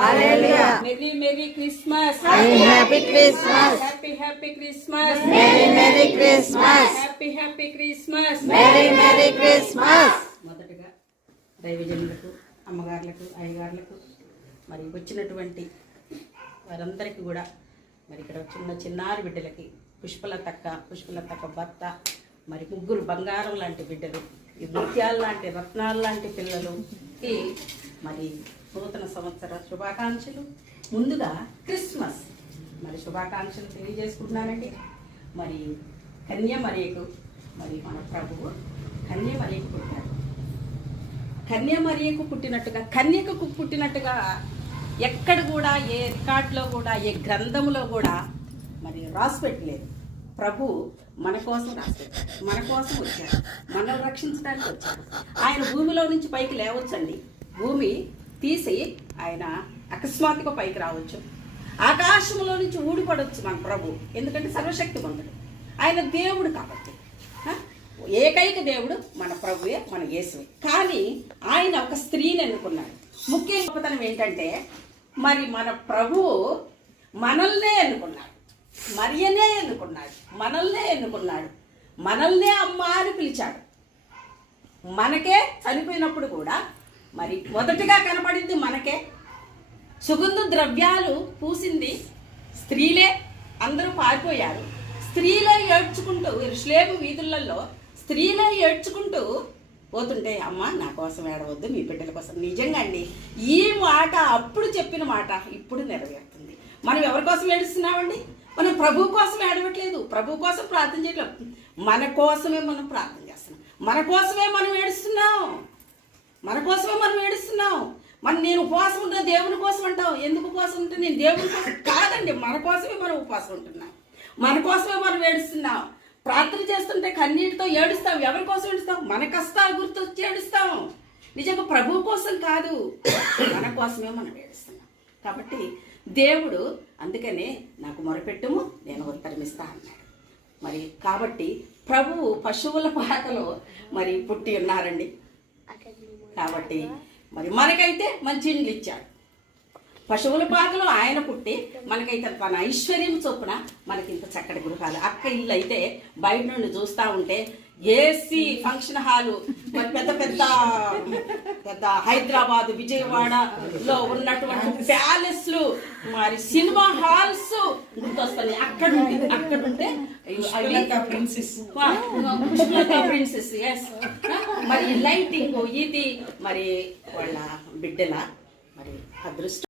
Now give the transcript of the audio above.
Happy Christmas. Merry Merry Christmas. Merry Merry Christmas. మొదటగా దైవజనులకు అమ్మగారులకు అయ్యగారులకు మరి వచ్చినటువంటి వారందరికీ కూడా మరి ఇక్కడ చిన్న చిన్నారి బిడ్డలకి పుష్పలతక్క పుష్పలతక్క భర్త మరి ముగ్గురు బంగారం లాంటి బిడ్డలు ఈ ముత్యాలు లాంటి రత్నాలు లాంటి పిల్లలుకి మరి నూతన సంవత్సర శుభాకాంక్షలు. ముందుగా క్రిస్మస్. మరి శుభాకాంక్షలు తెలియజేసుకుంటున్నానండి. మరి కన్యమరియకు మరి మన ప్రభువు కన్యామరియకు పుట్టారు పుట్టాడు పుట్టినట్టుగా కన్యకకు పుట్టినట్టుగా ఎక్కడ కూడా ఏ రికార్డులో కూడా ఏ గ్రంథంలో కూడా మరి రాసి పెట్టలేదు ప్రభు మన కోసం రాసిపెట్టారు మన కోసం వచ్చారు మనల్ని రక్షించడానికి వచ్చారు ఆయన భూమిలో నుంచి పైకి లేవచ్చండి. భూమి తీసి ఆయన అకస్మాత్తుగా పైకి రావచ్చు. ఆకాశంలో నుంచి ఊడిపడవచ్చు మన ప్రభు. ఎందుకంటే సర్వశక్తివంతుడు. ఆయన దేవుడు కాబట్టి. ఏకైక దేవుడు మన ప్రభువే మన యేసువే. కానీ ఆయన ఒక స్త్రీని ఎన్నుకున్నాడు. ముఖ్య గొప్పతనం ఏంటంటే మరి మన ప్రభువు మనల్నే ఎన్నుకున్నాడు. మరియనే ఎన్నుకున్నాడు. మనల్నే ఎన్నుకున్నాడు. మనల్నే అమ్మ అని పిలిచాడు. మనకే చనిపోయినప్పుడు కూడా మరి మొదటిగా కనపడింది మనకే. సుగంధ ద్రవ్యాలు పూసింది స్త్రీలే అందరూ పారిపోయారు. స్త్రీలే ఏడ్చుకుంటూ శ్లేబు వీధులలో స్త్రీలే ఏడ్చుకుంటూ పోతుంటే అమ్మ నా కోసం ఏడవద్దు మీ బిడ్డల కోసం. నిజంగా అండి ఈ మాట అప్పుడు చెప్పిన మాట ఇప్పుడు నెరవేరుతుంది. మనం ఎవరి కోసం ఏడుస్తున్నామండి? మనం ప్రభు కోసం ఏడవట్లేదు. ప్రభు కోసం ప్రార్థన చేయట్లేదు. మన కోసమే మనం ప్రార్థన చేస్తున్నాం. మన కోసమే మనం ఏడుస్తున్నాం. మన కోసమే మనం ఏడుస్తున్నాం. మన నేను ఉపవాసం ఉంటున్నా దేవుని కోసం అంటావు. ఎందుకు ఉపవాసం ఉంటే నేను దేవుని కోసం కాదండి మన కోసమే మనం ఉపవాసం ఉంటున్నాం. మన కోసమే మనం ఏడుస్తున్నాం. ప్రార్థన చేస్తుంటే కన్నీటితో ఏడుస్తాం. ఎవరి కోసం ఏడుస్తాం? మన కష్టాలు గుర్తొచ్చి ఏడుస్తాం. నిజంగా ప్రభు కోసం కాదు. మన కోసమే మనం ఏడుస్తున్నాం. కాబట్టి దేవుడు అందుకనే నాకు మొరపెట్టుము నేను ఉత్తరమిస్తా అన్నాడు. మరి కాబట్టి ప్రభువు పశువుల పాకలో మరి పుట్టి ఉన్నారండి. కాబట్టి మరి మనకైతే మంచి ఇండ్లు ఇచ్చాడు. పశువుల పాకలో ఆయన పుట్టి మనకైతే తన ఐశ్వర్యం చొప్పున మనకి ఇంత చక్కటి గృహాలు. అక్క ఇల్లు అయితే బయట నుండి చూస్తూ ఉంటే ఏసీ ఫంక్షన్ హాలు మరి పెద్ద పెద్ద పెద్ద హైదరాబాద్ విజయవాడలో ఉన్నటువంటి ప్యాలెస్లు మరి సినిమా హాల్స్ గుర్తొస్తాయి అక్కడ అక్కడ ఉంటే ప్రిన్సెస్. ప్రిన్సెస్ ఎస్ మరి లైటింగ్ ఇది మరి వాళ్ళ బిడ్డల మరి అదృష్టం